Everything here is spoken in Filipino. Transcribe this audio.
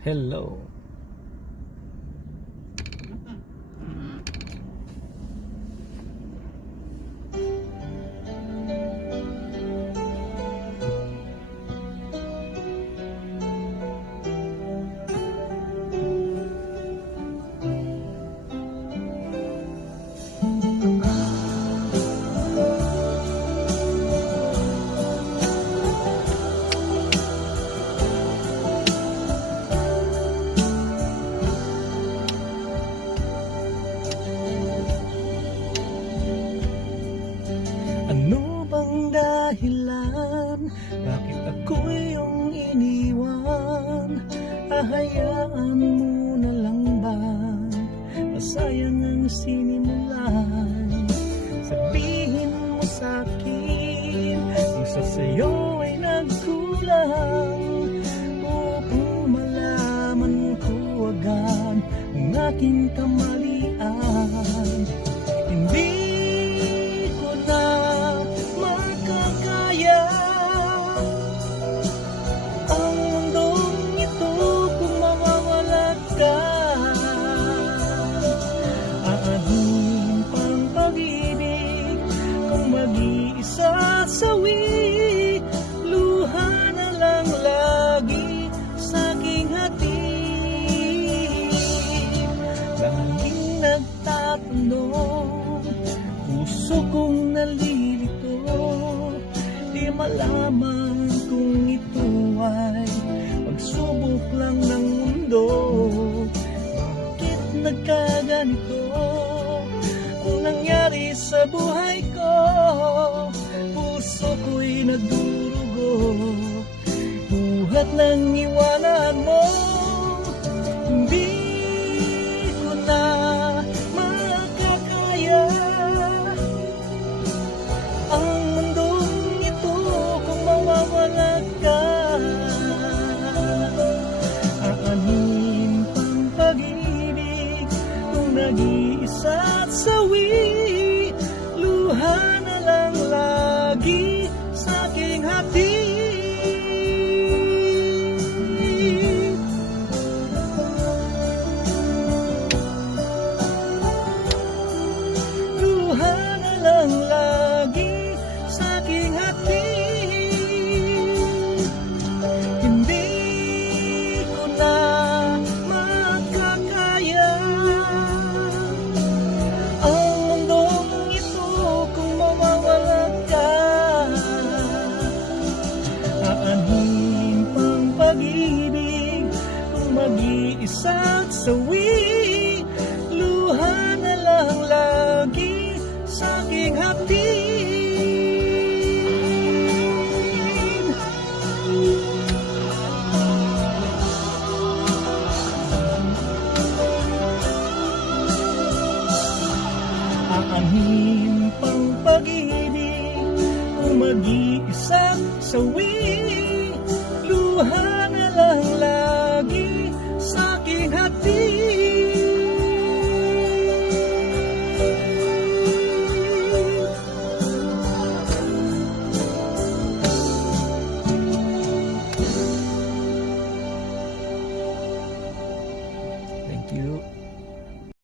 Hello. Ano bang dahilan? Bakit ako'y iyong iniwan? Hahayaan mo na lang ba? Masayang ang sinimulan. Sabihin mo sa'kin kung sa sayo ay nagkulang, upang malaman ko agad ang aking kamalian. Hindi mag-iisa sawi, luha na lang lagi sa aking hati. Laging nagtatanong, puso kong nalilito, di malaman kung ito ay pagsubok lang ng mundo. Bakit nagkaganito ang nangyari sa buhay ko? Puso ko'y nagdurugo, buhat ng iwanan mo. Hindi ko na makakaya ang mundong ito kung mawawala ka. Aanhin pang pag-ibig kung nag-iisa't sawi, luha na lang lagi sa aking hati. Luha na lang lagi sa aking hati. Hindi ko na makakaya ang mundong ito kung mawawala ka. Aanhin pang pag-ibig kung mag-iisa't sawi, luha na lang lagi sa aking hati. Aanhin pang pag-ibig kung mag-iisang sawi, luha na lang lagi sa aking hati.